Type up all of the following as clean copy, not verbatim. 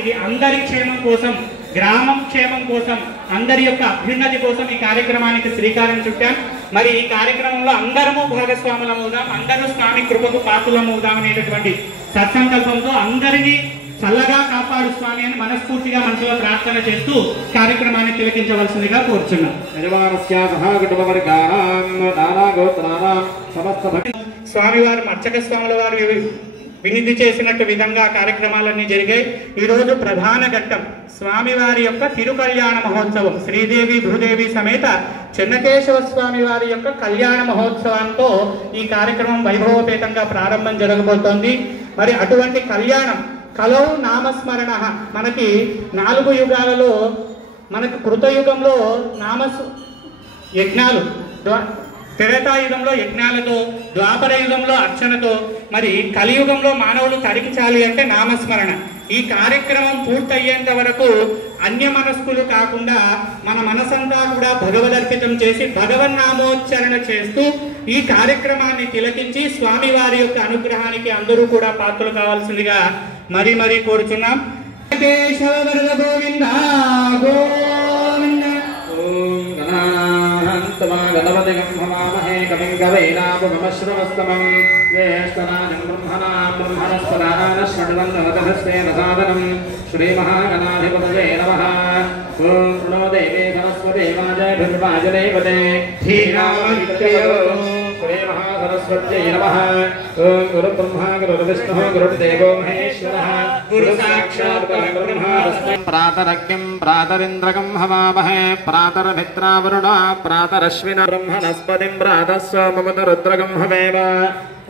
ఇది అందరి క్షేమం కోసం, గ్రామం క్షేమం కోసం, అందరి యొక్క అభ్యున్నతి కోసం ఈ కార్యక్రమానికి శ్రీకారం చుట్టాం. మరి ఈ కార్యక్రమంలో అందరము భాగస్వాములమవుదాం, అందరూ స్వామి కృపకు పాత్రలమవుదాం అనేటటువంటి సత్సంకల్పంతో అందరినీ చల్లగా కాపాడు స్వామి అని మనస్ఫూర్తిగా మనసులో ప్రార్థన చేస్తూ కార్యక్రమాన్ని తిలకించవలసిందిగా కోరుచున్నాం. స్వామివారు అర్చక స్వాముల వారు వినిధి చేసినట్టు విధంగా కార్యక్రమాలన్నీ జరిగాయి. ఈరోజు ప్రధాన ఘట్టం స్వామివారి యొక్క తిరుకళ్యాణ మహోత్సవం. శ్రీదేవి భూదేవి సమేత చెన్నకేశవ స్వామి వారి యొక్క కళ్యాణ మహోత్సవంతో ఈ కార్యక్రమం వైభవపేతంగా ప్రారంభం జరగబోతోంది. మరి అటువంటి కళ్యాణం కలౌ నామస్మరణ, మనకి 4 యుగాలలో, మనకు కృతయుగంలో యజ్ఞాలు, త్రేతాయుగంలో యజ్ఞాలతో, ద్వాపర యుగంలో అర్చనతో, మరి కలియుగంలో మానవులు తరించాలి అంటే నామస్మరణ. ఈ కార్యక్రమం పూర్తయ్యేంత వరకు అన్యమనస్కులు కాకుండా మన మనసంతా కూడా భగవదర్పితం చేసి భగవన్నామోచ్చరణ చేస్తూ ఈ కార్యక్రమాన్ని తిలకించి స్వామివారి యొక్క అనుగ్రహానికి అందరూ కూడా పాత్రలు కావాల్సిందిగా మరీ కోరుచున్నాం. కేశవ వరద గోవింద గోవింద. గణపతిగం హవామహే కవిం కవైనాపుగమశ్రవస్తమం జ్యేష్ఠరాజం బ్రహ్మణస్పదాన శృణ్వన్నమతహస్తేన సాదనం శ్రీమహాగణాధిపతయే నమః. ఓం ప్రణో దేవే సరస్వతే వాజభిర్వాజనేపతే ధీనామిత్యయో శ్రీమహాసరస్వత్యై నమః. ఓం గురుబ్రహ్మా గురుర్విష్ణుః గురుర్దేవో మహేశ్వరः గురు సాక్షాత్ పరబ్రహ్మ తస్మై ప్రాతరగ్యం ప్రాతరింద్రగం హవామహే ప్రాతరభిత్రావరుణ ప్రాతరశ్విన బ్రహ్మణస్పతిం ప్రాతస్సోమముత రుద్రగం హవేమ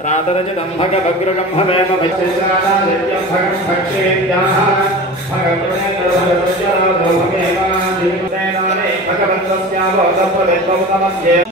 ప్రాతరజితం భగభగ్రగం హవేమ వైశ్రేష్ఠాదిత్యం భగం భక్షేంద్యాః భగవతేంద్రభగవత్యాదో భవేమ దివ్యేనానే భగవంతస్యావోదపవేత్వముతమధ్యే